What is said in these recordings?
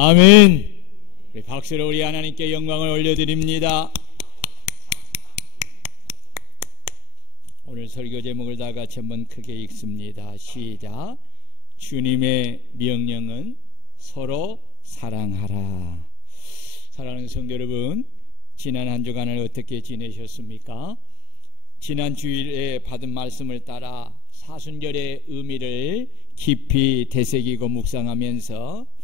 아멘. 우리 박수로 우리 하나님께 영광을 올려드립니다. 오늘 설교 제목을 다 같이 한번 크게 읽습니다. 시작. 주님의 명령은 서로 사랑하라. 사랑하는 성도 여러분, 지난 한 주간을 어떻게 지내셨습니까? 지난 주일에 받은 말씀을 따라 사순절의 의미를 깊이 되새기고 묵상하면서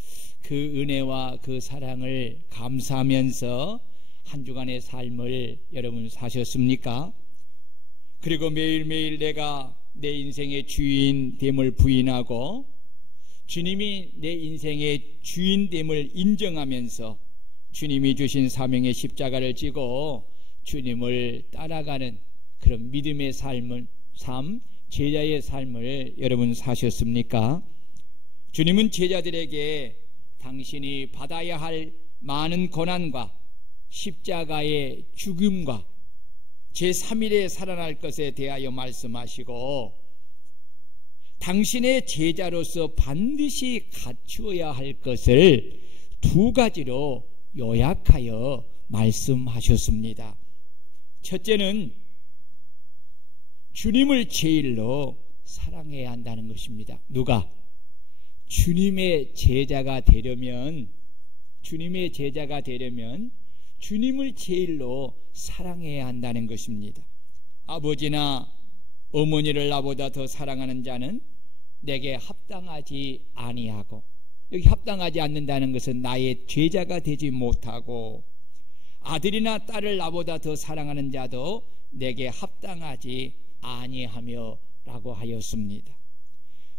그 은혜와 그 사랑을 감사하면서 한 주간의 삶을 여러분 사셨습니까? 그리고 매일매일 내가 내 인생의 주인됨을 부인하고 주님이 내 인생의 주인됨을 인정하면서 주님이 주신 사명의 십자가를 지고 주님을 따라가는 그런 믿음의 삶, 제자의 삶을 여러분 사셨습니까? 주님은 제자들에게 당신이 받아야 할 많은 고난과 십자가의 죽음과 제3일에 살아날 것에 대하여 말씀하시고 당신의 제자로서 반드시 갖추어야 할 것을 두 가지로 요약하여 말씀하셨습니다. 첫째는 주님을 제일로 사랑해야 한다는 것입니다. 누가? 주님의 제자가 되려면 주님을 제일로 사랑해야 한다는 것입니다. 아버지나 어머니를 나보다 더 사랑하는 자는 내게 합당하지 아니하고, 여기 합당하지 않는다는 것은 나의 제자가 되지 못하고, 아들이나 딸을 나보다 더 사랑하는 자도 내게 합당하지 아니하며 라고 하였습니다.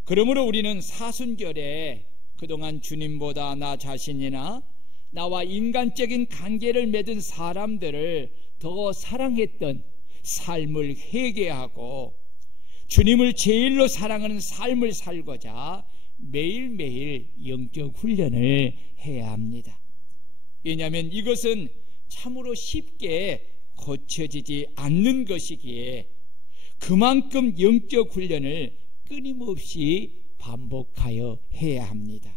그러므로 우리는 사순절에 그동안 주님보다 나 자신이나 나와 인간적인 관계를 맺은 사람들을 더 사랑했던 삶을 회개하고 주님을 제일로 사랑하는 삶을 살고자 매일매일 영적 훈련을 해야 합니다. 왜냐하면 이것은 참으로 쉽게 고쳐지지 않는 것이기에 그만큼 영적 훈련을 끊임없이 반복하여 해야 합니다.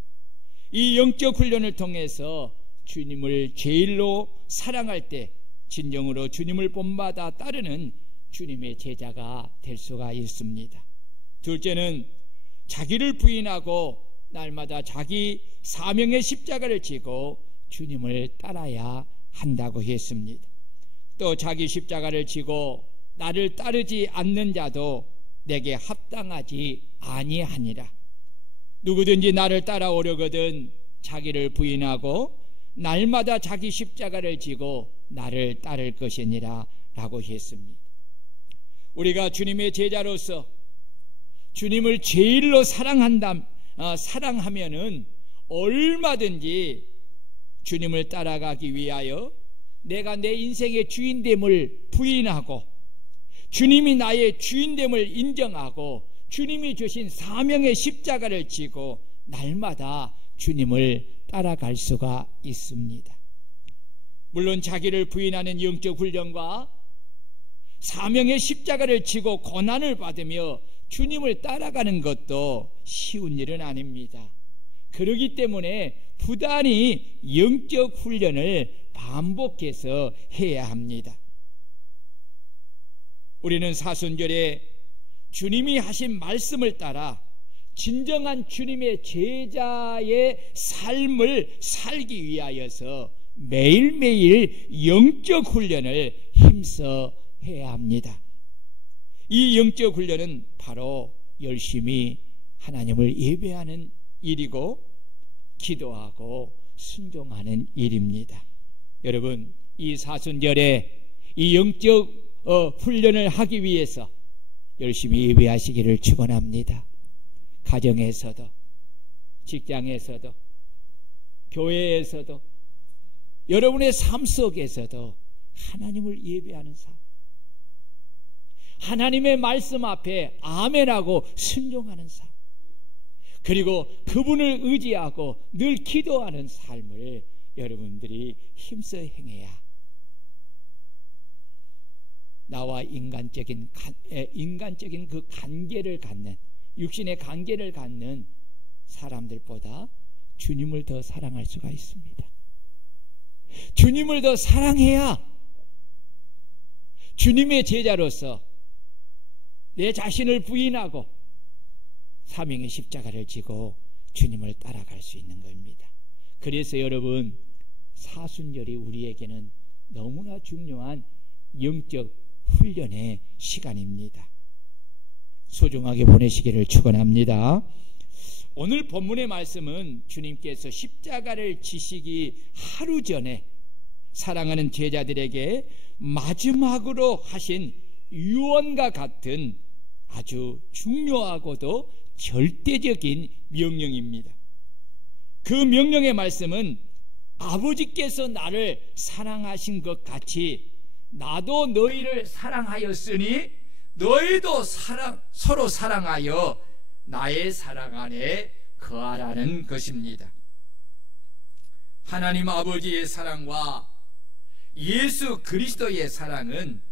이 영적 훈련을 통해서 주님을 제일로 사랑할 때 진정으로 주님을 본받아 따르는 주님의 제자가 될 수가 있습니다. 둘째는 자기를 부인하고 날마다 자기 사명의 십자가를 지고 주님을 따라야 한다고 했습니다. 또 자기 십자가를 지고 나를 따르지 않는 자도 내게 합당하지 아니하니라. 누구든지 나를 따라오려거든 자기를 부인하고 날마다 자기 십자가를 지고 나를 따를 것이니라 라고 했습니다. 우리가 주님의 제자로서 주님을 제일로 사랑하면은 얼마든지 주님을 따라가기 위하여 내가 내 인생의 주인됨을 부인하고 주님이 나의 주인됨을 인정하고 주님이 주신 사명의 십자가를 지고 날마다 주님을 따라갈 수가 있습니다. 물론 자기를 부인하는 영적 훈련과 사명의 십자가를 지고 고난을 받으며 주님을 따라가는 것도 쉬운 일은 아닙니다. 그렇기 때문에 부단히 영적 훈련을 반복해서 해야 합니다. 우리는 사순절에 주님이 하신 말씀을 따라 진정한 주님의 제자의 삶을 살기 위하여서 매일매일 영적 훈련을 힘써 해야 합니다. 이 영적 훈련은 바로 열심히 하나님을 예배하는 일이고 기도하고 순종하는 일입니다. 여러분, 이 사순절에 이 영적 훈련을 하기 위해서 열심히 예배하시기를 축원합니다. 가정에서도 직장에서도 교회에서도 여러분의 삶 속에서도 하나님을 예배하는 삶, 하나님의 말씀 앞에 아멘하고 순종하는 삶, 그리고 그분을 의지하고 늘 기도하는 삶을 여러분들이 힘써 행해야 나와 인간적인 그 관계를 갖는, 육신의 관계를 갖는 사람들보다 주님을 더 사랑할 수가 있습니다. 주님을 더 사랑해야 주님의 제자로서 내 자신을 부인하고 사명의 십자가를 지고 주님을 따라갈 수 있는 겁니다. 그래서 여러분, 사순절이 우리에게는 너무나 중요한 영적 훈련의 시간입니다. 소중하게 보내시기를 축원합니다. 오늘 본문의 말씀은 주님께서 십자가를 지시기 하루 전에 사랑하는 제자들에게 마지막으로 하신 유언과 같은 아주 중요하고도 절대적인 명령입니다. 그 명령의 말씀은 아버지께서 나를 사랑하신 것 같이 나도 너희를 사랑하였으니 너희도 서로 사랑하여 나의 사랑 안에 거하라는 것입니다. 하나님 아버지의 사랑과 예수 그리스도의 사랑은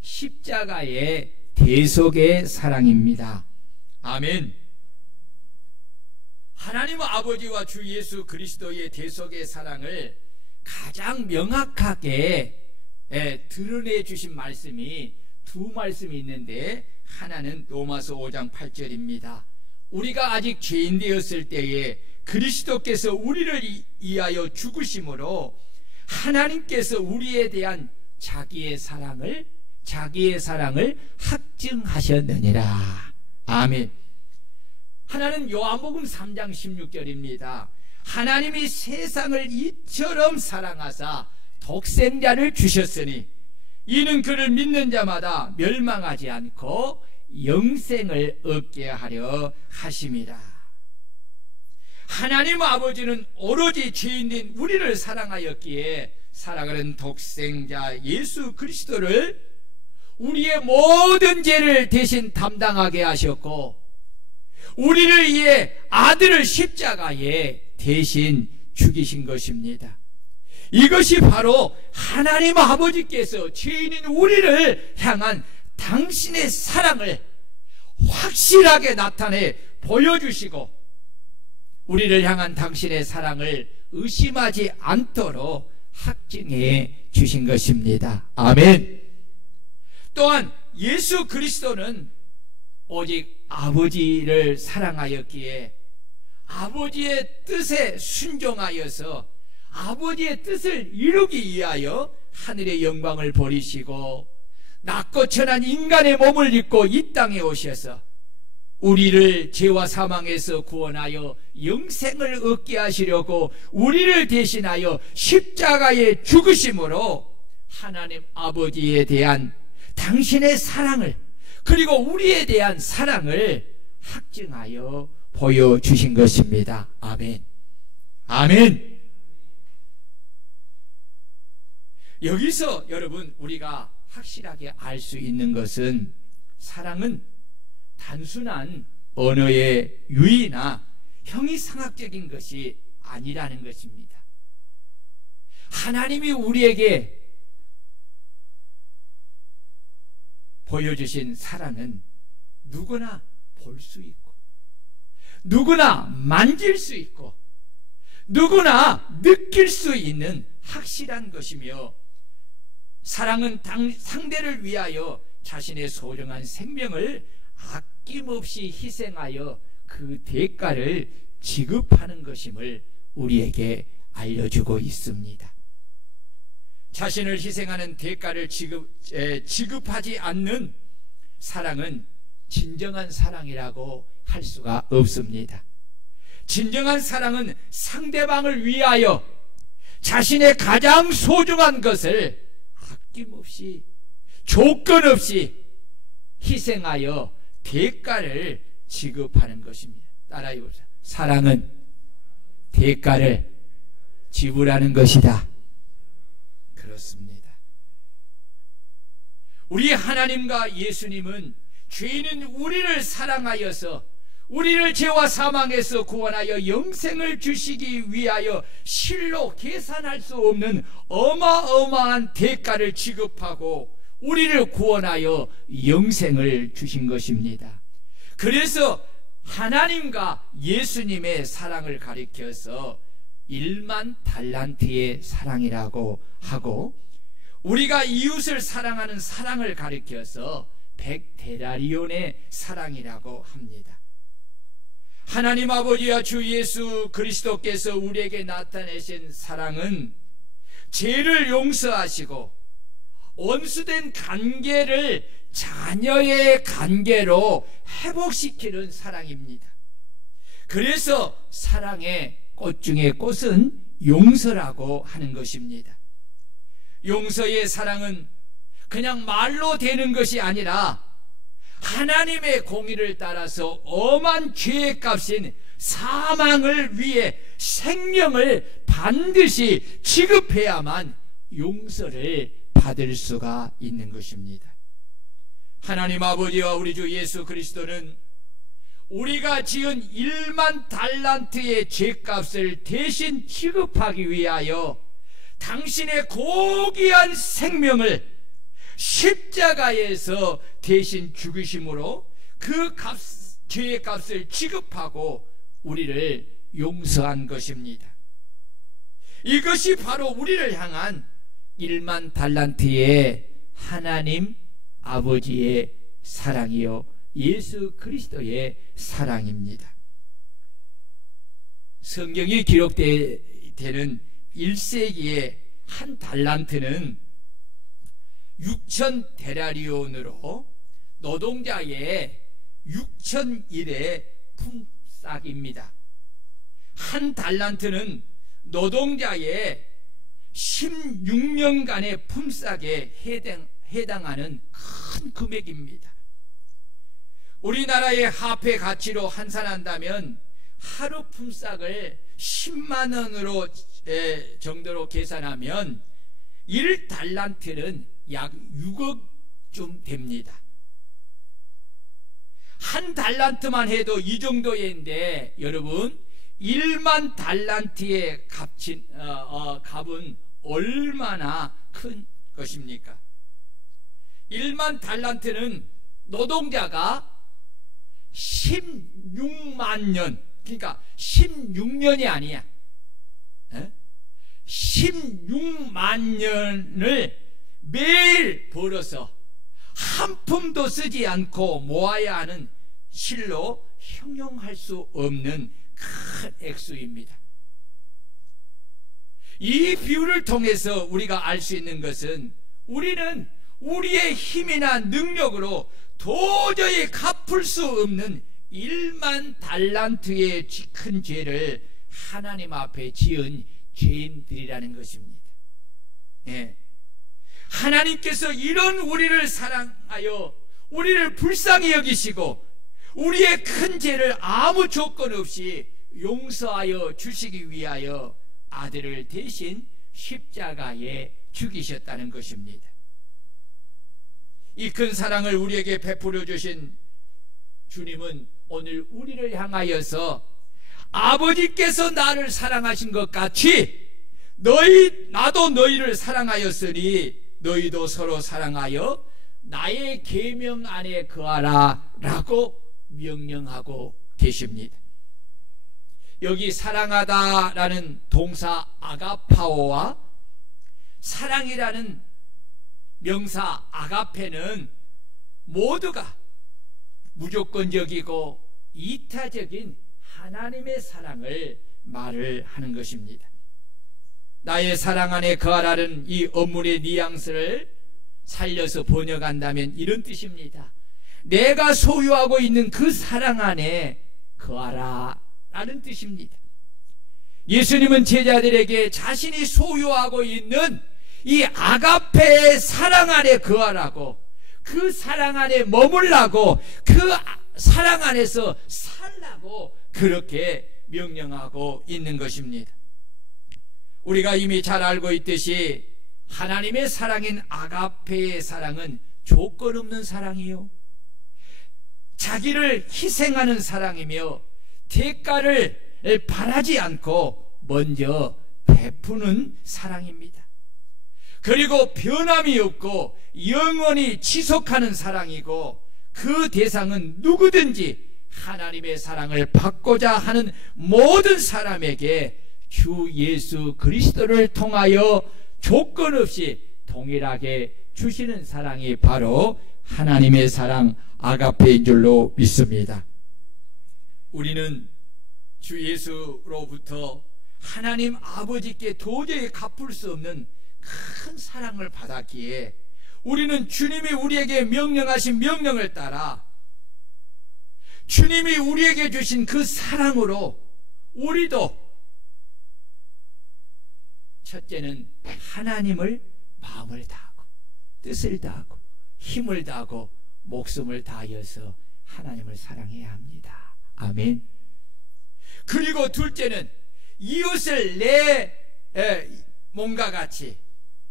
십자가의 대속의 사랑입니다. 아멘. 하나님 아버지와 주 예수 그리스도의 대속의 사랑을 가장 명확하게 드러내 주신 말씀이 두 말씀이 있는데, 하나는 로마서 5장 8절입니다. 우리가 아직 죄인 되었을 때에 그리스도께서 우리를 위하여 죽으심으로 하나님께서 우리에 대한 자기의 사랑을 확증하셨느니라. 아멘. 하나는 요한복음 3장 16절입니다. 하나님이 세상을 이처럼 사랑하사 독생자를 주셨으니 이는 그를 믿는 자마다 멸망하지 않고 영생을 얻게 하려 하심이라. 하나님 아버지는 오로지 죄인인 우리를 사랑하였기에 사랑하는 독생자 예수 그리스도를 우리의 모든 죄를 대신 담당하게 하셨고, 우리를 위해 아들을 십자가에 대신 죽이신 것입니다. 이것이 바로 하나님 아버지께서 죄인인 우리를 향한 당신의 사랑을 확실하게 나타내 보여주시고, 우리를 향한 당신의 사랑을 의심하지 않도록 확증해 주신 것입니다. 아멘. 또한 예수 그리스도는 오직 아버지를 사랑하였기에 아버지의 뜻에 순종하여서 아버지의 뜻을 이루기 위하여 하늘의 영광을 버리시고 낮고 천한 인간의 몸을 입고 이 땅에 오셔서 우리를 죄와 사망에서 구원하여 영생을 얻게 하시려고 우리를 대신하여 십자가에 죽으심으로 하나님 아버지에 대한 당신의 사랑을, 그리고 우리에 대한 사랑을 확증하여 보여주신 것입니다. 아멘. 아멘. 여기서 여러분, 우리가 확실하게 알 수 있는 것은 사랑은 단순한 언어의 유의나 형이상학적인 것이 아니라는 것입니다. 하나님이 우리에게 보여주신 사랑은 누구나 볼 수 있고 누구나 만질 수 있고 누구나 느낄 수 있는 확실한 것이며, 사랑은 상대를 위하여 자신의 소중한 생명을 아낌없이 희생하여 그 대가를 지급하는 것임을 우리에게 알려주고 있습니다. 자신을 희생하는 대가를 지급하지 않는 사랑은 진정한 사랑이라고 할 수가 없습니다. 진정한 사랑은 상대방을 위하여 자신의 가장 소중한 것을 아낌없이 조건 없이 희생하여 대가를 지급하는 것입니다. 따라해 보세요. 사랑은 대가를 지불하는 것이다. 그렇습니다. 우리 하나님과 예수님은 죄인은 우리를 사랑하여서 우리를 죄와 사망에서 구원하여 영생을 주시기 위하여 실로 계산할 수 없는 어마어마한 대가를 지급하고 우리를 구원하여 영생을 주신 것입니다. 그래서 하나님과 예수님의 사랑을 가리켜서 1만 달란트의 사랑이라고 하고, 우리가 이웃을 사랑하는 사랑을 가리켜서 100데나리온의 사랑이라고 합니다. 하나님 아버지와 주 예수 그리스도께서 우리에게 나타내신 사랑은 죄를 용서하시고 원수된 관계를 자녀의 관계로 회복시키는 사랑입니다. 그래서 사랑의 꽃 중에 꽃은 용서라고 하는 것입니다. 용서의 사랑은 그냥 말로 되는 것이 아니라 하나님의 공의를 따라서 엄한 죄의 값인 사망을 위해 생명을 반드시 지급해야만 용서를 받을 수가 있는 것입니다. 하나님 아버지와 우리 주 예수 그리스도는 우리가 지은 1만 달란트의 죄값을 대신 지급하기 위하여 당신의 고귀한 생명을 십자가에서 대신 죽으심으로 그 죄의 값을 지급하고 우리를 용서한 것입니다. 이것이 바로 우리를 향한 1만 달란트의 하나님 아버지의 사랑이요 예수 그리스도의 사랑입니다. 성경이 기록되는 1세기의 한 달란트는 6,000데나리온으로 노동자의 6,000일의 품삯입니다. 한 달란트는 노동자의 16년간의 품삯에 해당하는 큰 금액입니다. 우리나라의 화폐 가치로 환산한다면 하루 품삯을 10만 원으로 정도로 계산하면 1달란트는 약 6억쯤 됩니다. 한 달란트만 해도 이 정도인데 여러분 1만 달란트의 값은 얼마나 큰 것입니까? 1만 달란트는 노동자가 16만 년, 그러니까 16년이 아니야, 16만 년을 매일 벌어서 한 푼도 쓰지 않고 모아야 하는 실로 형용할 수 없는 큰 액수입니다. 이 비유를 통해서 우리가 알 수 있는 것은 우리는 우리의 힘이나 능력으로 도저히 갚을 수 없는 1만 달란트의 큰 죄를 하나님 앞에 지은 죄인들이라는 것입니다. 예. 하나님께서 이런 우리를 사랑하여 우리를 불쌍히 여기시고 우리의 큰 죄를 아무 조건 없이 용서하여 주시기 위하여 아들을 대신 십자가에 죽이셨다는 것입니다. 이 큰 사랑을 우리에게 베풀어 주신 주님은 오늘 우리를 향하여서 아버지께서 나를 사랑하신 것 같이 나도 너희를 사랑하였으니 너희도 서로 사랑하여 나의 계명 안에 거하라 라고 명령하고 계십니다. 여기 사랑하다라는 동사 아가파오와 사랑이라는 명사 아가페는 모두가 무조건적이고 이타적인 하나님의 사랑을 말을 하는 것입니다. 나의 사랑 안에 거하라는 이 어문의 뉘앙스를 살려서 번역한다면 이런 뜻입니다. 내가 소유하고 있는 그 사랑 안에 거하라 라는 뜻입니다. 예수님은 제자들에게 자신이 소유하고 있는 이 아가페의 사랑 안에 거하라고, 그 사랑 안에 머물라고, 그 사랑 안에서 살라고 그렇게 명령하고 있는 것입니다. 우리가 이미 잘 알고 있듯이 하나님의 사랑인 아가페의 사랑은 조건 없는 사랑이요, 자기를 희생하는 사랑이며 대가를 바라지 않고 먼저 베푸는 사랑입니다. 그리고 변함이 없고 영원히 지속하는 사랑이고 그 대상은 누구든지 하나님의 사랑을 받고자 하는 모든 사람에게 주 예수 그리스도를 통하여 조건 없이 동일하게 주시는 사랑이 바로 하나님의 사랑 아가페인 줄로 믿습니다. 우리는 주 예수로부터 하나님 아버지께 도저히 갚을 수 없는 큰 사랑을 받았기에 우리는 주님이 우리에게 명령하신 명령을 따라 주님이 우리에게 주신 그 사랑으로 우리도 첫째는 하나님을 마음을 다하고 뜻을 다하고 힘을 다하고 목숨을 다하여서 하나님을 사랑해야 합니다. 아멘. 그리고 둘째는 이웃을 내 몸과 같이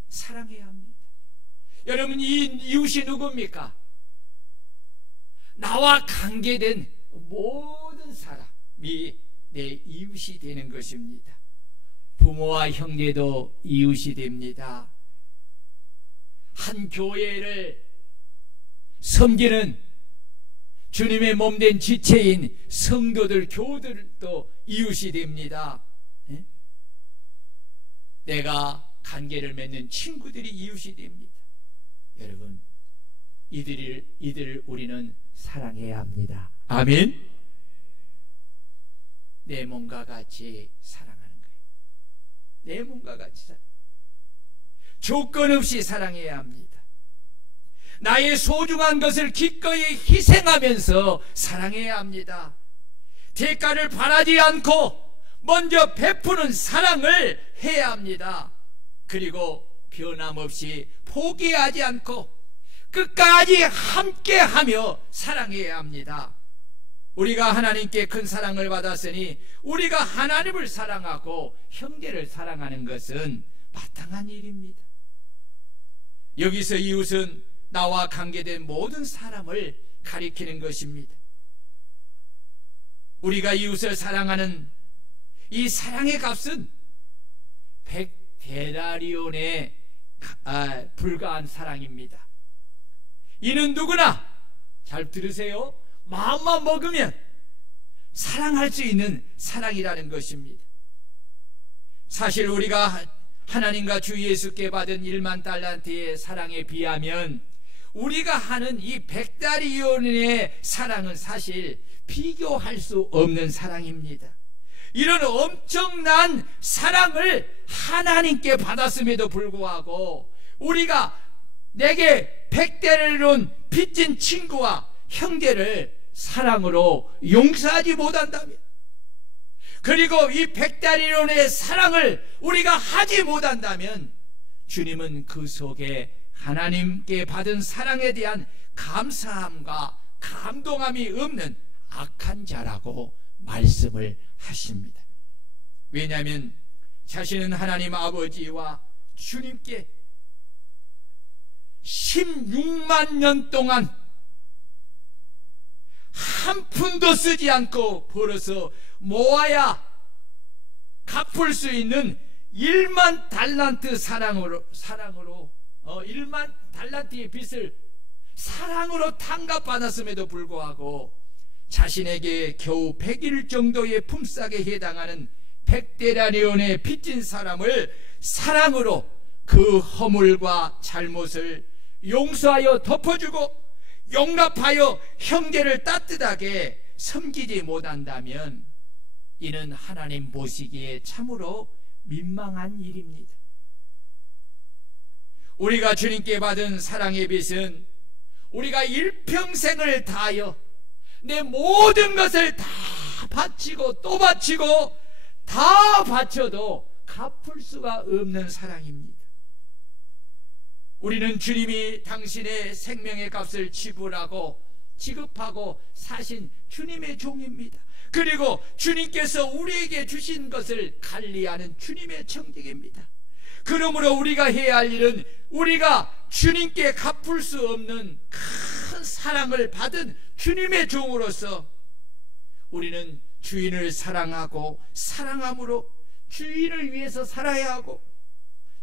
사랑해야 합니다. 여러분, 이 이웃이 누굽니까? 나와 관계된 모든 사람이 내 이웃이 되는 것입니다. 부모와 형제도 이웃이 됩니다. 한 교회를 섬기는 주님의 몸된 지체인 성도들, 교우들도 이웃이 됩니다. 내가 관계를 맺는 친구들이 이웃이 됩니다. 여러분, 이들을 우리는 사랑해야 합니다. 아멘. 내 몸과 같이 사랑하는 거예요. 내 몸과 같이 조건 없이 사랑해야 합니다. 나의 소중한 것을 기꺼이 희생하면서 사랑해야 합니다. 대가를 바라지 않고 먼저 베푸는 사랑을 해야 합니다. 그리고 변함없이 포기하지 않고 끝까지 함께하며 사랑해야 합니다. 우리가 하나님께 큰 사랑을 받았으니 우리가 하나님을 사랑하고 형제를 사랑하는 것은 마땅한 일입니다. 여기서 이웃은 나와 관계된 모든 사람을 가리키는 것입니다. 우리가 이웃을 사랑하는 이 사랑의 값은 100데나리온에 불과한 사랑입니다. 이는 누구나, 잘 들으세요, 마음만 먹으면 사랑할 수 있는 사랑이라는 것입니다. 사실 우리가 하나님과 주 예수께 받은 1만 달란트의 사랑에 비하면 우리가 하는 이 100데나리온의 사랑은 사실 비교할 수 없는 사랑입니다. 이런 엄청난 사랑을 하나님께 받았음에도 불구하고 우리가 내게 100데나리온 빚진 친구와 형제를 사랑으로 용서하지 못한다면, 그리고 이 100데나리온의 사랑을 우리가 하지 못한다면 주님은 그 속에 하나님께 받은 사랑에 대한 감사함과 감동함이 없는 악한 자라고 말씀을 하십니다. 왜냐하면 자신은 하나님 아버지와 주님께 16만 년 동안 한 푼도 쓰지 않고 벌어서 모아야 갚을 수 있는 1만 달란트 사랑으로 1만 달란트의 빚을 사랑으로 탕감받았음에도 불구하고 자신에게 겨우 100일 정도의 품삯에 해당하는 100데나리온의 빚진 사람을 사랑으로 그 허물과 잘못을 용서하여 덮어주고 용납하여 형제를 따뜻하게 섬기지 못한다면 이는 하나님 보시기에 참으로 민망한 일입니다. 우리가 주님께 받은 사랑의 빚은 우리가 일평생을 다하여 내 모든 것을 다 바치고 또 바치고 다 바쳐도 갚을 수가 없는 사랑입니다. 우리는 주님이 당신의 생명의 값을 지급하고 사신 주님의 종입니다. 그리고 주님께서 우리에게 주신 것을 관리하는 주님의 청직입니다. 그러므로 우리가 해야 할 일은 우리가 주님께 갚을 수 없는 큰 사랑을 받은 주님의 종으로서 우리는 주인을 사랑하고 사랑함으로 주인을 위해서 살아야 하고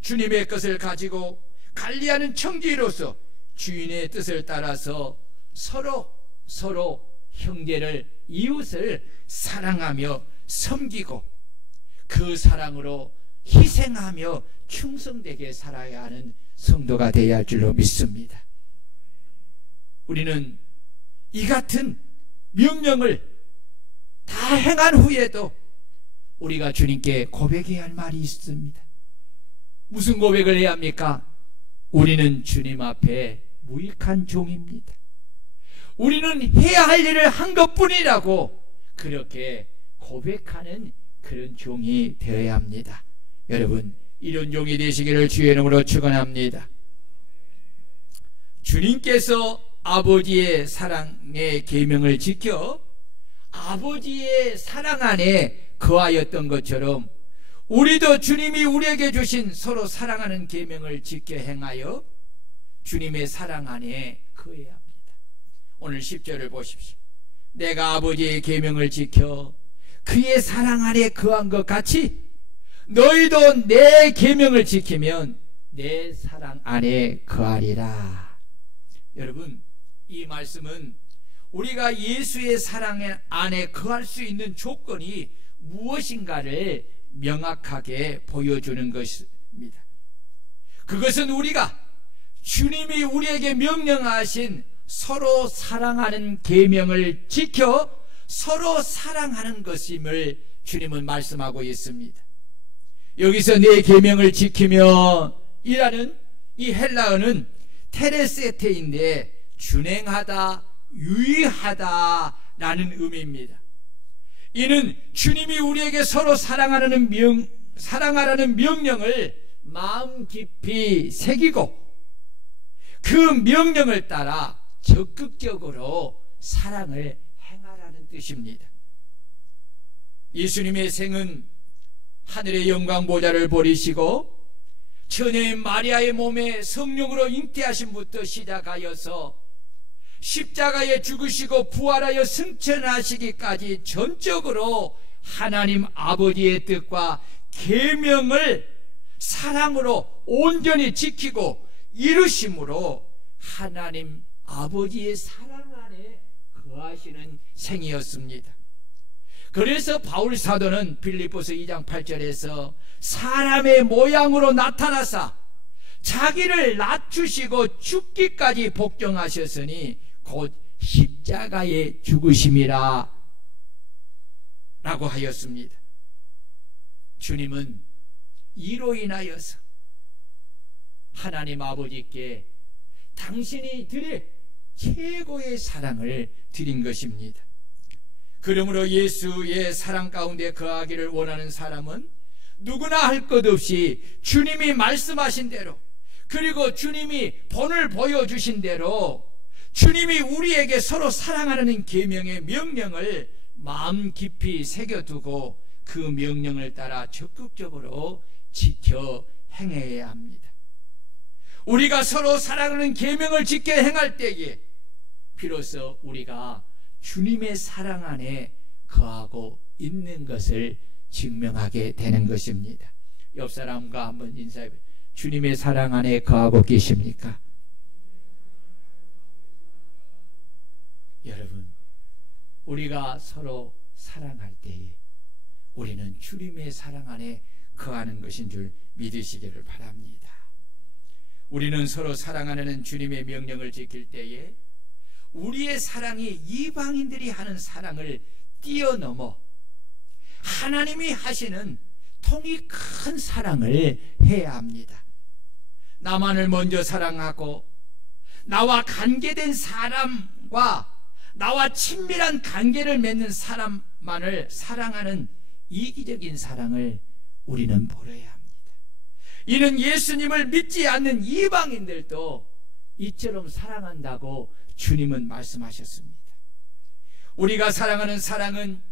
주님의 것을 가지고 관리하는 청지로서 주인의 뜻을 따라서 서로 형제를, 이웃을 사랑하며 섬기고 그 사랑으로 희생하며 충성되게 살아야 하는 성도가 되어야 할 줄로 믿습니다. 우리는 이 같은 명령을 다 행한 후에도 우리가 주님께 고백해야 할 말이 있습니다. 무슨 고백을 해야 합니까? 우리는 주님 앞에 무익한 종입니다. 우리는 해야 할 일을 한 것뿐이라고 그렇게 고백하는 그런 종이 되어야 합니다. 여러분, 이런 종이 되시기를 주의 이름으로 축원합니다. 주님께서 아버지의 사랑의 계명을 지켜 아버지의 사랑 안에 거하였던 것처럼 우리도 주님이 우리에게 주신 서로 사랑하는 계명을 지켜 행하여 주님의 사랑 안에 거해야 합니다. 오늘 10절을 보십시오. 내가 아버지의 계명을 지켜 그의 사랑 안에 거한 것 같이 너희도 내 계명을 지키면 내 사랑 안에 거하리라. 여러분, 이 말씀은 우리가 예수의 사랑 안에 거할 수 있는 조건이 무엇인가를 명확하게 보여주는 것입니다. 그것은 우리가 주님이 우리에게 명령하신 서로 사랑하는 계명을 지켜 서로 사랑하는 것임을 주님은 말씀하고 있습니다. 여기서 내 계명을 지키며 이라는 이 헬라어는 테레세테인데 준행하다, 유의하다라는 의미입니다. 이는 주님이 우리에게 서로 사랑하라는 명령을 마음 깊이 새기고 그 명령을 따라 적극적으로 사랑을 행하라는 뜻입니다. 예수님의 생은 하늘의 영광 보좌를 버리시고 처녀인 마리아의 몸에 성령으로 잉태하심부터 시작하여서 십자가에 죽으시고 부활하여 승천하시기까지 전적으로 하나님 아버지의 뜻과 계명을 사랑으로 온전히 지키고 이루심으로 하나님 아버지의 사랑 안에 거하시는 생이었습니다. 그래서 바울 사도는 빌립보서 2장 8절에서 사람의 모양으로 나타나사 자기를 낮추시고 죽기까지 복종하셨으니 곧 십자가에 죽으심이라 라고 하였습니다. 주님은 이로 인하여서 하나님 아버지께 당신이 드릴 최고의 사랑을 드린 것입니다. 그러므로 예수의 사랑 가운데 거하기를 원하는 사람은 누구나 할 것 없이 주님이 말씀하신 대로 그리고 주님이 본을 보여주신 대로 주님이 우리에게 서로 사랑하는 계명의 명령을 마음 깊이 새겨두고 그 명령을 따라 적극적으로 지켜 행해야 합니다. 우리가 서로 사랑하는 계명을 지켜 행할 때에 비로소 우리가 주님의 사랑 안에 거하고 있는 것을 증명하게 되는 것입니다. 옆 사람과 한번 인사해 보세요. 주님의 사랑 안에 거하고 계십니까? 여러분, 우리가 서로 사랑할 때에 우리는 주님의 사랑 안에 거하는 것인 줄 믿으시기를 바랍니다. 우리는 서로 사랑하는 주님의 명령을 지킬 때에 우리의 사랑이 이방인들이 하는 사랑을 뛰어넘어 하나님이 하시는 통이 큰 사랑을 해야 합니다. 나만을 먼저 사랑하고 나와 관계된 사람과 나와 친밀한 관계를 맺는 사람만을 사랑하는 이기적인 사랑을 우리는 버려야 합니다. 이는 예수님을 믿지 않는 이방인들도 이처럼 사랑한다고 주님은 말씀하셨습니다. 우리가 사랑하는 사랑은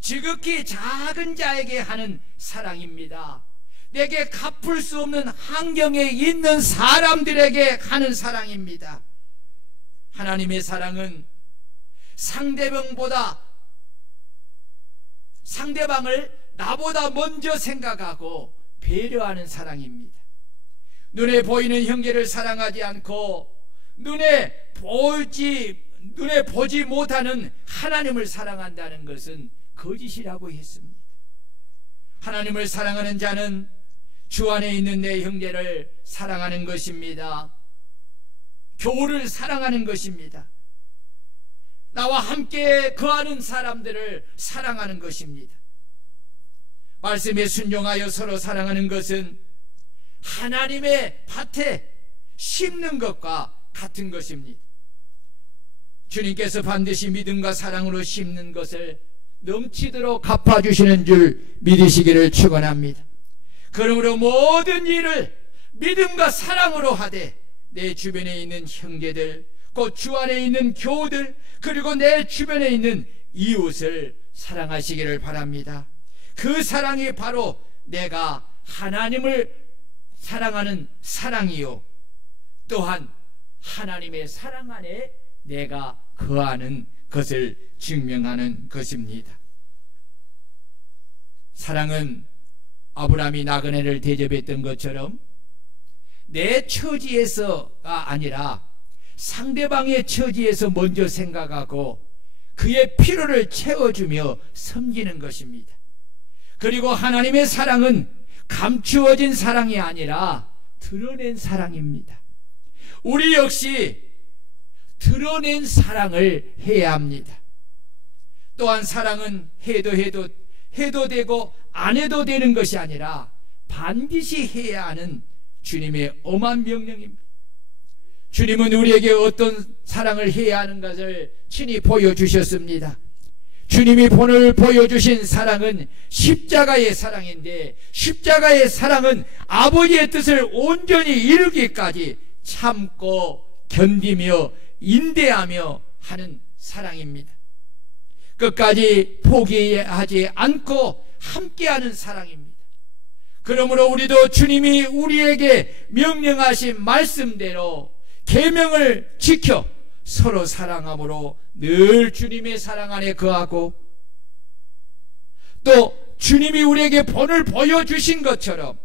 지극히 작은 자에게 하는 사랑입니다. 내게 갚을 수 없는 환경에 있는 사람들에게 하는 사랑입니다. 하나님의 사랑은 상대방을 나보다 먼저 생각하고 배려하는 사랑입니다. 눈에 보이는 형제를 사랑하지 않고 눈에 보이지 눈에 보지 못하는 하나님을 사랑한다는 것은 거짓이라고 했습니다. 하나님을 사랑하는 자는 주 안에 있는 내 형제를 사랑하는 것입니다. 교우를 사랑하는 것입니다. 나와 함께 거하는 사람들을 사랑하는 것입니다. 말씀에 순종하여 서로 사랑하는 것은 하나님의 밭에 심는 것과 같은 것입니다. 주님께서 반드시 믿음과 사랑으로 심는 것을 넘치도록 갚아주시는 줄 믿으시기를 축원합니다. 그러므로 모든 일을 믿음과 사랑으로 하되 내 주변에 있는 형제들, 곧 주 안에 있는 교우들, 그리고 내 주변에 있는 이웃을 사랑하시기를 바랍니다. 그 사랑이 바로 내가 하나님을 사랑하는 사랑이요, 또한 하나님의 사랑 안에 내가 거하는 것을 증명하는 것입니다. 사랑은 아브라함이 나그네를 대접했던 것처럼 내 처지에서가 아니라 상대방의 처지에서 먼저 생각하고 그의 필요를 채워주며 섬기는 것입니다. 그리고 하나님의 사랑은 감추어진 사랑이 아니라 드러낸 사랑입니다. 우리 역시 드러낸 사랑을 해야 합니다. 또한 사랑은 해도 되고 안 해도 되는 것이 아니라 반드시 해야 하는 주님의 엄한 명령입니다. 주님은 우리에게 어떤 사랑을 해야 하는 것을 친히 보여주셨습니다. 주님이 오늘 보여주신 사랑은 십자가의 사랑인데, 십자가의 사랑은 아버지의 뜻을 온전히 이루기까지 참고 견디며 인내하며 하는 사랑입니다. 끝까지 포기하지 않고 함께하는 사랑입니다. 그러므로 우리도 주님이 우리에게 명령하신 말씀대로 계명을 지켜 서로 사랑함으로 늘 주님의 사랑 안에 거하고, 또 주님이 우리에게 본을 보여주신 것처럼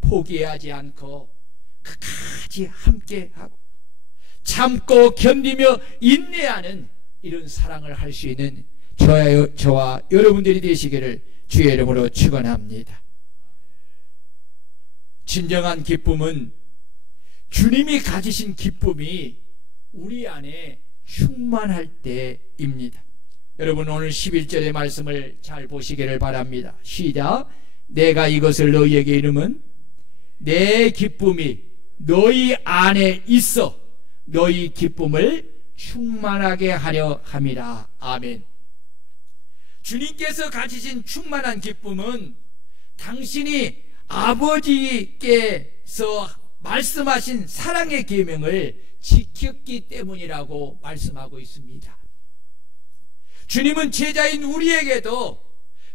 포기하지 않고 끝까지 함께하고 참고 견디며 인내하는 이런 사랑을 할 수 있는 저와 여러분들이 되시기를 주의 이름으로 축원합니다. 진정한 기쁨은 주님이 가지신 기쁨이 우리 안에 충만할 때입니다. 여러분, 오늘 11절의 말씀을 잘 보시기를 바랍니다. 시작. 내가 이것을 너희에게 이름은 내 기쁨이 너희 안에 있어 너희 기쁨을 충만하게 하려 함이라. 아멘. 주님께서 가지신 충만한 기쁨은 당신이 아버지께서 말씀하신 사랑의 계명을 지켰기 때문이라고 말씀하고 있습니다. 주님은 제자인 우리에게도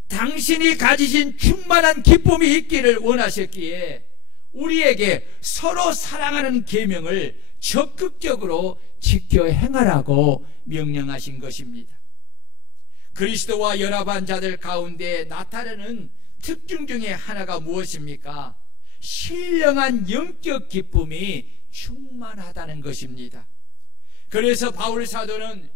당신이 가지신 충만한 기쁨이 있기를 원하셨기에 우리에게 서로 사랑하는 계명을 적극적으로 지켜 행하라고 명령하신 것입니다. 그리스도와 연합한 자들 가운데 나타나는 특징 중에 하나가 무엇입니까? 신령한 영적 기쁨이 충만하다는 것입니다. 그래서 바울 사도는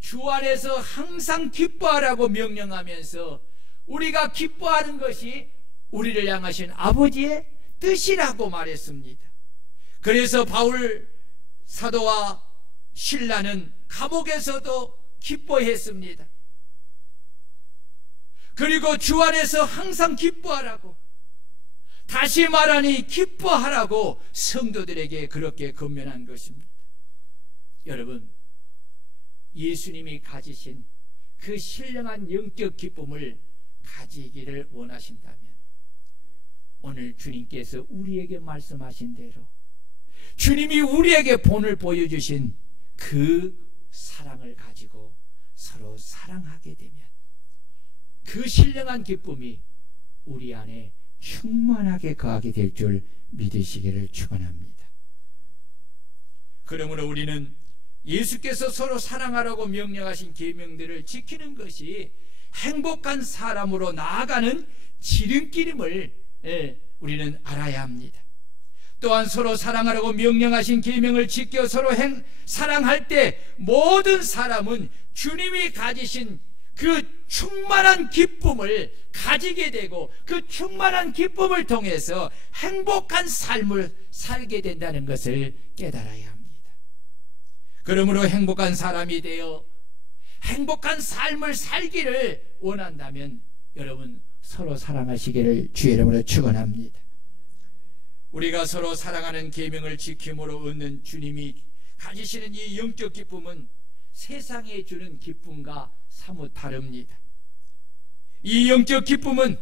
주 안에서 항상 기뻐하라고 명령하면서 우리가 기뻐하는 것이 우리를 향하신 아버지의 뜻이라고 말했습니다. 그래서 바울 사도와 신라는 감옥에서도 기뻐했습니다. 그리고 주 안에서 항상 기뻐하라고, 다시 말하니 기뻐하라고 성도들에게 그렇게 권면한 것입니다. 여러분, 예수님이 가지신 그 신령한 영적 기쁨을 가지기를 원하신다면 오늘 주님께서 우리에게 말씀하신 대로 주님이 우리에게 본을 보여주신 그 사랑을 가지고 서로 사랑하게 되면 그 신령한 기쁨이 우리 안에 충만하게 거하게 될 줄 믿으시기를 축원합니다. 그러므로 우리는 예수께서 서로 사랑하라고 명령하신 계명들을 지키는 것이 행복한 사람으로 나아가는 지름길임을 우리는 알아야 합니다. 또한 서로 사랑하라고 명령하신 계명을 지켜 서로 사랑할 때 모든 사람은 주님이 가지신 그 충만한 기쁨을 가지게 되고 그 충만한 기쁨을 통해서 행복한 삶을 살게 된다는 것을 깨달아야 합니다. 그러므로 행복한 사람이 되어 행복한 삶을 살기를 원한다면 여러분 서로 사랑하시기를 주의 이름으로 축원합니다. 우리가 서로 사랑하는 계명을 지킴으로 얻는 주님이 가지시는 이 영적 기쁨은 세상에 주는 기쁨과 사뭇 다릅니다. 이 영적 기쁨은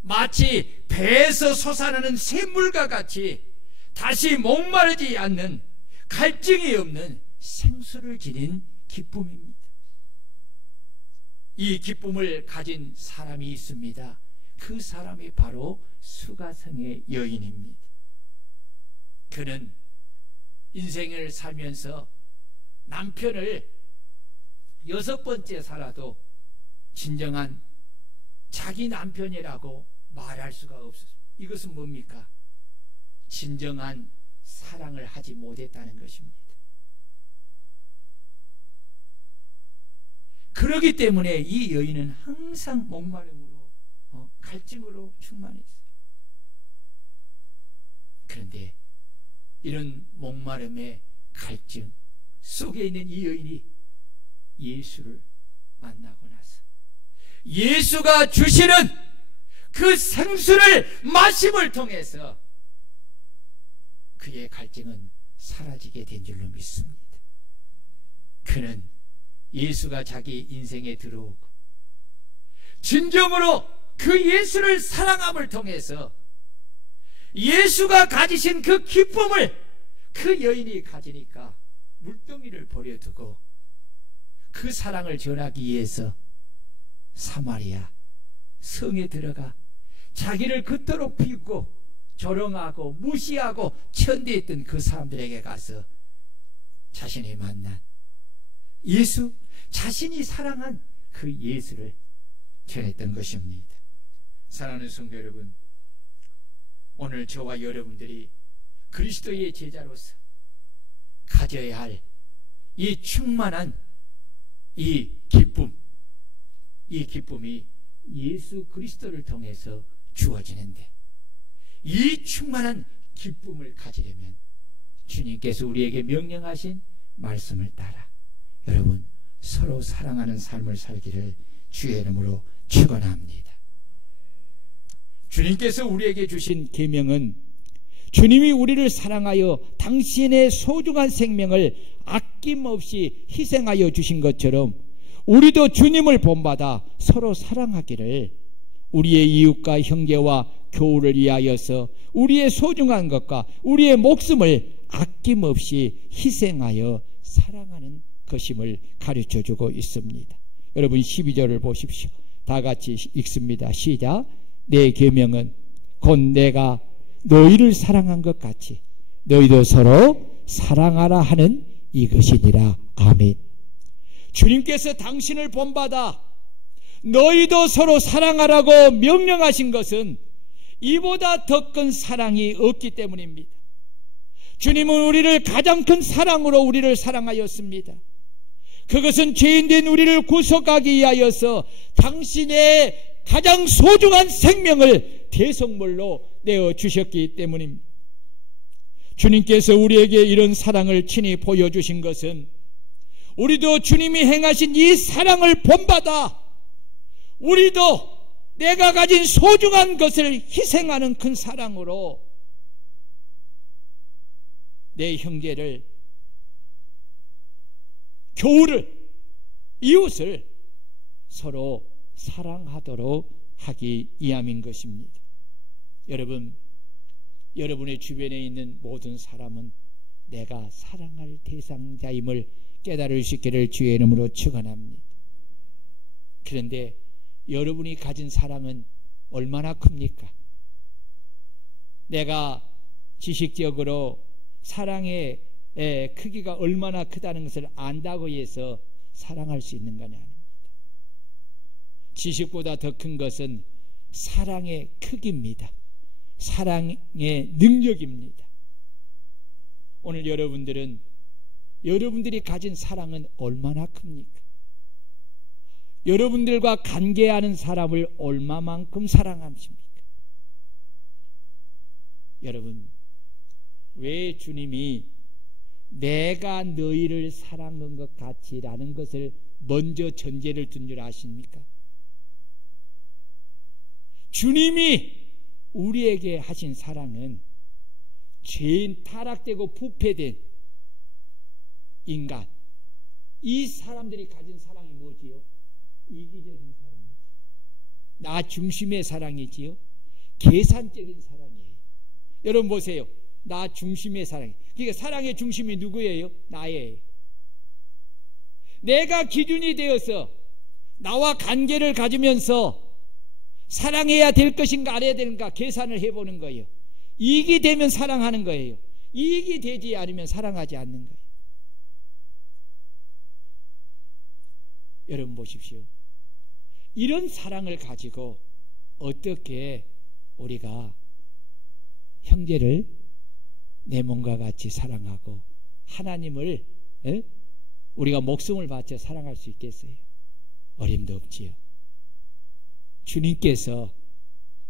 마치 배에서 솟아나는 샘물과 같이 다시 목마르지 않는 갈증이 없는 생수를 지닌 기쁨입니다. 이 기쁨을 가진 사람이 있습니다. 그 사람이 바로 수가성의 여인입니다. 그는 인생을 살면서 남편을 6번째 살아도 진정한 자기 남편이라고 말할 수가 없었습니다. 이것은 뭡니까? 진정한 사랑을 하지 못했다는 것입니다. 그렇기 때문에 이 여인은 항상 목마름으로 갈증으로 충만했어요. 그런데 이런 목마름의 갈증 속에 있는 이 여인이 예수를 만나고 나서 예수가 주시는 그 생수를 마심을 통해서 그의 갈증은 사라지게 된 줄로 믿습니다. 그는 예수가 자기 인생에 들어오고 진정으로 그 예수를 사랑함을 통해서 예수가 가지신 그 기쁨을 그 여인이 가지니까 물동이를 버려두고 그 사랑을 전하기 위해서 사마리아 성에 들어가 자기를 그토록 비웃고 조롱하고 무시하고 천대했던 그 사람들에게 가서 자신이 만난 예수, 자신이 사랑한 그 예수를 전했던 것입니다. 사랑하는 성도 여러분, 오늘 저와 여러분들이 그리스도의 제자로서 가져야 할 이 충만한 이 기쁨, 이 기쁨이 예수 그리스도를 통해서 주어지는데, 이 충만한 기쁨을 가지려면 주님께서 우리에게 명령하신 말씀을 따라 여러분 서로 사랑하는 삶을 살기를 주의 이름으로 축원합니다. 주님께서 우리에게 주신 계명은 주님이 우리를 사랑하여 당신의 소중한 생명을 아낌없이 희생하여 주신 것처럼 우리도 주님을 본받아 서로 사랑하기를, 우리의 이웃과 형제와 교우를 위하여서 우리의 소중한 것과 우리의 목숨을 아낌없이 희생하여 사랑하는 것임을 가르쳐주고 있습니다. 여러분 12절을 보십시오. 다 같이 읽습니다. 시작. 내 계명은 곧 내가 너희를 사랑한 것 같이 너희도 서로 사랑하라 하는 이것이니라. 아멘. 주님께서 당신을 본받아 너희도 서로 사랑하라고 명령하신 것은 이보다 더 큰 사랑이 없기 때문입니다. 주님은 우리를 가장 큰 사랑으로 우리를 사랑하였습니다. 그것은 죄인된 우리를 구속하기 위하여서 당신의 가장 소중한 생명을 대속물로 내어주셨기 때문입니다. 주님께서 우리에게 이런 사랑을 친히 보여주신 것은 우리도 주님이 행하신 이 사랑을 본받아 우리도 내가 가진 소중한 것을 희생하는 큰 사랑으로 내 형제를, 교우를, 이웃을 서로 사랑하도록 하기 위함인 것입니다. 여러분, 여러분의 주변에 있는 모든 사람은 내가 사랑할 대상자임을 깨달을 수 있기를 주의 이름으로 축원합니다. 그런데 여러분이 가진 사랑은 얼마나 큽니까? 내가 지식적으로 사랑의 크기가 얼마나 크다는 것을 안다고 해서 사랑할 수 있는 건 아닙니다. 지식보다 더 큰 것은 사랑의 크기입니다. 사랑의 능력입니다. 오늘 여러분들이 가진 사랑은 얼마나 큽니까? 여러분들과 관계하는 사람을 얼마만큼 사랑하십니까? 여러분, 왜 주님이 내가 너희를 사랑한 것 같이라는 것을 먼저 전제를 둔 줄 아십니까? 주님이 우리에게 하신 사랑은 죄인, 타락되고 부패된 인간, 이 사람들이 가진 사랑이 뭐지요? 이기적인 사랑이지요. 나 중심의 사랑이지요. 계산적인 사랑이에요. 여러분 보세요. 나 중심의 사랑. 그러니까 사랑의 중심이 누구예요? 나예요. 내가 기준이 되어서 나와 관계를 가지면서 사랑해야 될 것인가 안 해야 되는가 계산을 해보는 거예요. 이익이 되면 사랑하는 거예요. 이익이 되지 않으면 사랑하지 않는 거예요. 여러분 보십시오. 이런 사랑을 가지고 어떻게 우리가 형제를 내 몸과 같이 사랑하고 하나님을 우리가 목숨을 바쳐 사랑할 수 있겠어요? 어림도 없지요. 주님께서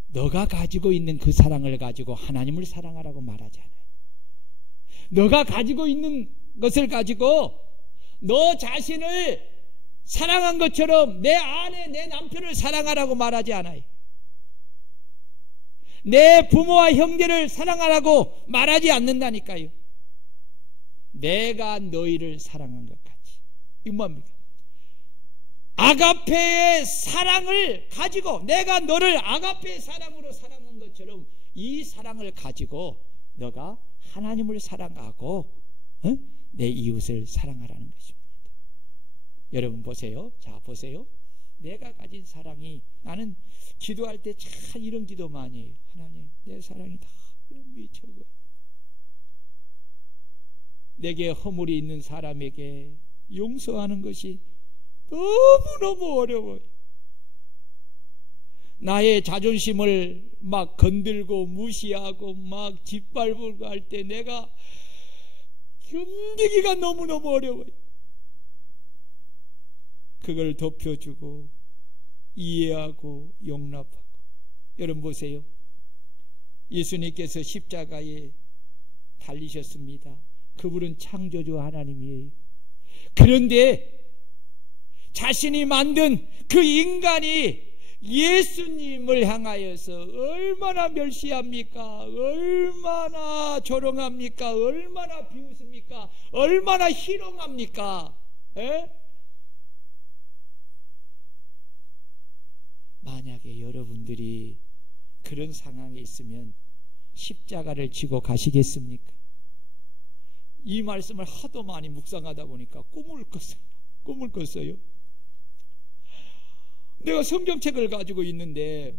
너가 가지고 있는 그 사랑을 가지고 하나님을 사랑하라고 말하지 않아요. 너가 가지고 있는 것을 가지고 너 자신을 사랑한 것처럼 내 아내, 내 남편을 사랑하라고 말하지 않아요. 내 부모와 형제를 사랑하라고 말하지 않는다니까요. 내가 너희를 사랑한 것 같이. 이거 뭡니까? 아가페의 사랑을 가지고 내가 너를 아가페의 사랑으로 사랑한 것처럼 이 사랑을 가지고 너가 하나님을 사랑하고 내 이웃을 사랑하라는 것입니다. 여러분 보세요. 자 보세요. 내가 가진 사랑이, 나는 기도할 때 참 이런 기도 많이 해요. 하나님, 내 사랑이 다 미쳐가. 내게 허물이 있는 사람에게 용서하는 것이 너무너무 어려워요. 나의 자존심을 막 건들고 무시하고 막 짓밟고 할 때 내가 견디기가 너무너무 어려워요. 그걸 덮여주고 이해하고 용납하고. 여러분 보세요. 예수님께서 십자가에 달리셨습니다. 그분은 창조주 하나님이에요. 그런데 자신이 만든 그 인간이 예수님을 향하여서 얼마나 멸시합니까? 얼마나 조롱합니까? 얼마나 비웃습니까? 얼마나 희롱합니까? 만약에 여러분들이 그런 상황에 있으면 십자가를 지고 가시겠습니까? 이 말씀을 하도 많이 묵상하다 보니까 꿈을 꿨어요. 내가 성경책을 가지고 있는데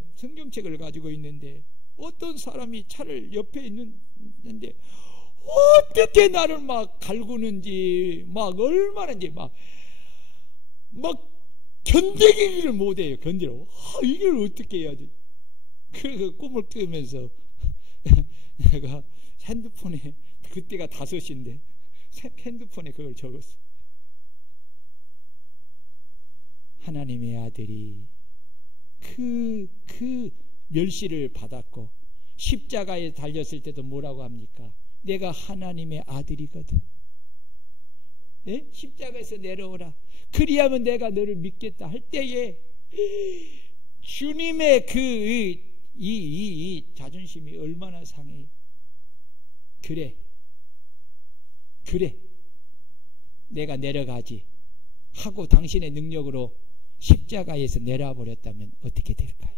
어떤 사람이 차를 옆에 있는데 어떻게 나를 막 갈구는지 막 얼마나인지 막 견디기를 못해요. 이걸 어떻게 해야지? 그 꿈을 꾸면서 내가 핸드폰에, 그때가 5시인데 핸드폰에 그걸 적었어. 하나님의 아들이 그 멸시를 받았고 십자가에 달렸을 때도 뭐라고 합니까? 내가 하나님의 아들이거든. 네? 십자가에서 내려오라. 그리하면 내가 너를 믿겠다 할 때에 주님의 이 자존심이 얼마나 상해요. 그래 내가 내려가지 하고 당신의 능력으로 십자가에서 내려와 버렸다면 어떻게 될까요?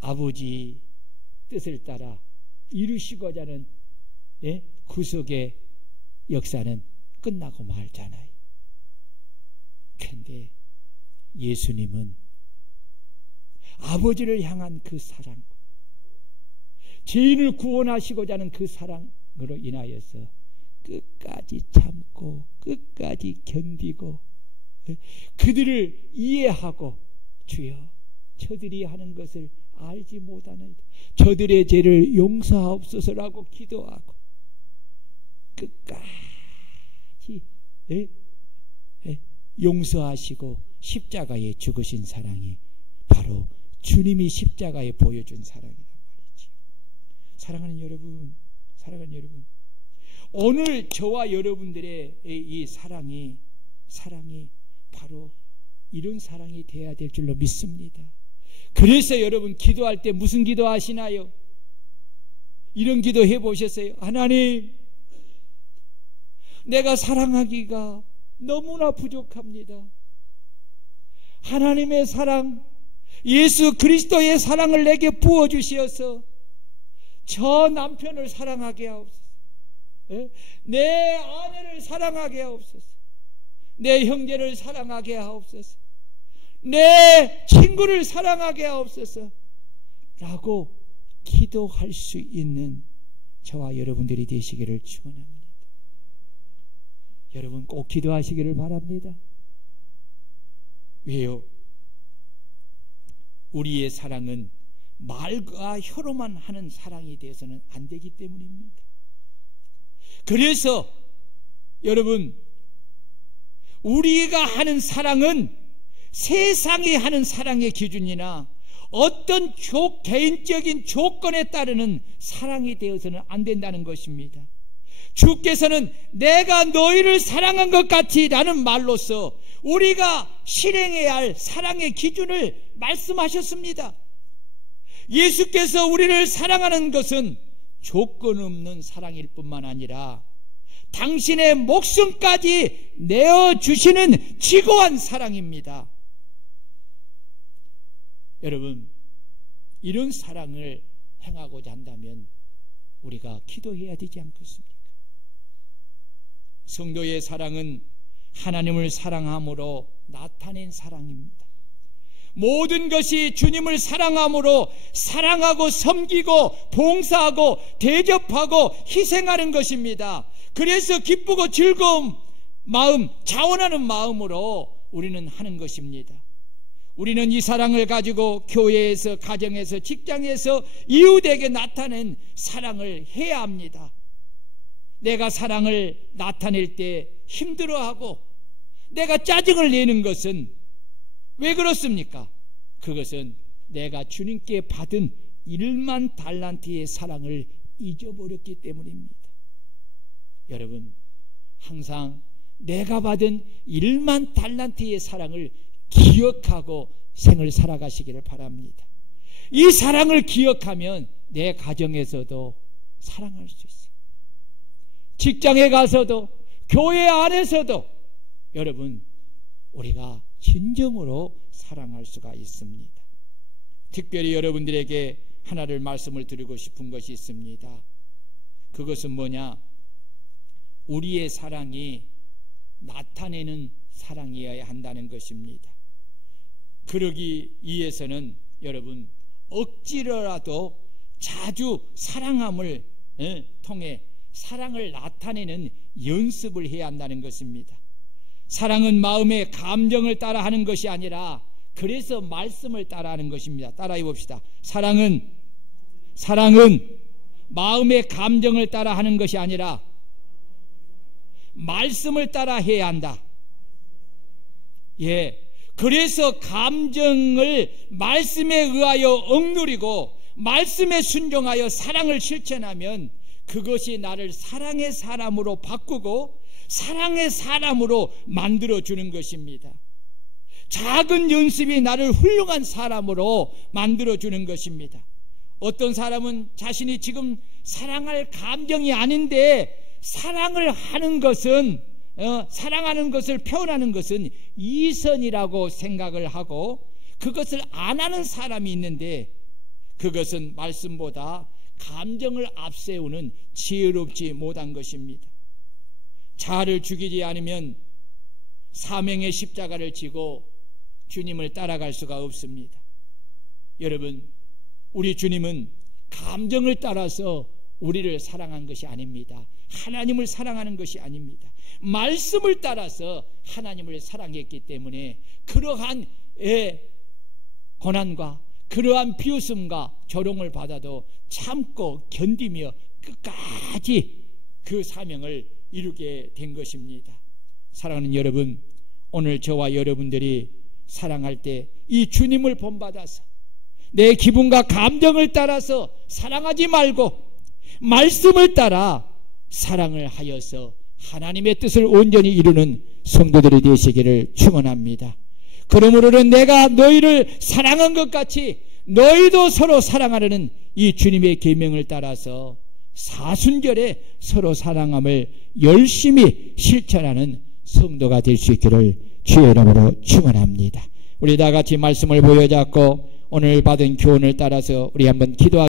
아버지 뜻을 따라 이루시고자 하는 구속의 역사는 끝나고 말잖아요. 그런데 예수님은 아버지를 향한 그 사랑, 죄인을 구원하시고자 하는 그 사랑으로 인하여서 끝까지 참고 끝까지 견디고 그들을 이해하고, 주여 저들이 하는 것을 알지 못하나이다, 저들의 죄를 용서하옵소서라고 기도하고 끝까지 용서하시고 십자가에 죽으신 사랑이 바로 주님이 십자가에 보여준 사랑이란 말이죠. 사랑하는 여러분, 오늘 저와 여러분들의 이 사랑이 바로 이런 사랑이 되어야 될 줄로 믿습니다. 그래서 여러분 기도할 때 무슨 기도 하시나요? 이런 기도 해보셨어요? 하나님, 내가 사랑하기가 너무나 부족합니다. 하나님의 사랑, 예수 그리스도의 사랑을 내게 부어주시어서 저 남편을 사랑하게 하옵소서. 내 아내를 사랑하게 하옵소서. 내 형제를 사랑하게 하옵소서. 내 친구를 사랑하게 하옵소서 라고 기도할 수 있는 저와 여러분들이 되시기를 축원합니다. 여러분 꼭 기도하시기를 바랍니다. 왜요? 우리의 사랑은 말과 혀로만 하는 사랑이 되어서는 안 되기 때문입니다. 그래서 여러분, 우리가 하는 사랑은 세상이 하는 사랑의 기준이나 어떤 개인적인 조건에 따르는 사랑이 되어서는 안 된다는 것입니다. 주께서는 내가 너희를 사랑한 것 같이 라는 말로서 우리가 실행해야 할 사랑의 기준을 말씀하셨습니다. 예수께서 우리를 사랑하는 것은 조건 없는 사랑일 뿐만 아니라 당신의 목숨까지 내어주시는 지고한 사랑입니다. 여러분, 이런 사랑을 행하고자 한다면 우리가 기도해야 되지 않겠습니까? 성도의 사랑은 하나님을 사랑함으로 나타낸 사랑입니다. 모든 것이 주님을 사랑함으로 사랑하고 섬기고 봉사하고 대접하고 희생하는 것입니다. 그래서 기쁘고 즐거운 마음, 자원하는 마음으로 우리는 하는 것입니다. 우리는 이 사랑을 가지고 교회에서, 가정에서, 직장에서 이웃에게 나타낸 사랑을 해야 합니다. 내가 사랑을 나타낼 때 힘들어하고 내가 짜증을 내는 것은 왜 그렇습니까? 그것은 내가 주님께 받은 1만 달란트의 사랑을 잊어버렸기 때문입니다. 여러분, 항상 내가 받은 1만 달란트의 사랑을 기억하고 생을 살아가시기를 바랍니다. 이 사랑을 기억하면 내 가정에서도 사랑할 수 있어요. 직장에 가서도, 교회 안에서도 여러분, 우리가 진정으로 사랑할 수가 있습니다. 특별히 여러분들에게 하나를 말씀을 드리고 싶은 것이 있습니다. 그것은 뭐냐? 우리의 사랑이 나타내는 사랑이어야 한다는 것입니다. 그러기 위해서는 여러분, 억지로라도 자주 사랑함을 통해 사랑을 나타내는 연습을 해야 한다는 것입니다. 사랑은 마음의 감정을 따라하는 것이 아니라 그래서 말씀을 따라하는 것입니다. 따라해 봅시다. 사랑은 마음의 감정을 따라하는 것이 아니라 말씀을 따라해야 한다. 그래서 감정을 말씀에 의하여 억누리고 말씀에 순종하여 사랑을 실천하면 그것이 나를 사랑의 사람으로 바꾸고 사랑의 사람으로 만들어주는 것입니다. 작은 연습이 나를 훌륭한 사람으로 만들어주는 것입니다. 어떤 사람은 자신이 지금 사랑할 감정이 아닌데 사랑을 하는 것은 사랑하는 것을 표현하는 것은 이선이라고 생각을 하고 그것을 안 하는 사람이 있는데 그것은 말씀보다 감정을 앞세우는 지혜롭지 못한 것입니다. 자아를 죽이지 않으면 사명의 십자가를 지고 주님을 따라갈 수가 없습니다. 여러분, 우리 주님은 감정을 따라서 우리를 사랑한 것이 아닙니다. 하나님을 사랑하는 것이 아닙니다. 말씀을 따라서 하나님을 사랑했기 때문에 그러한 고난과 그러한 비웃음과 조롱을 받아도 참고 견디며 끝까지 그 사명을 이루게 된 것입니다. 사랑하는 여러분, 오늘 저와 여러분들이 사랑할 때 이 주님을 본받아서 내 기분과 감정을 따라서 사랑하지 말고 말씀을 따라 사랑을 하여서 하나님의 뜻을 온전히 이루는 성도들이 되시기를 축원합니다. 그러므로는 내가 너희를 사랑한 것 같이 너희도 서로 사랑하려는 이 주님의 계명을 따라서 사순절에 서로 사랑함을 열심히 실천하는 성도가 될 수 있기를 주의 이름으로 축원합니다. 우리 다 같이 말씀을 보여잡고 오늘 받은 교훈을 따라서 우리 한번 기도하겠습니다.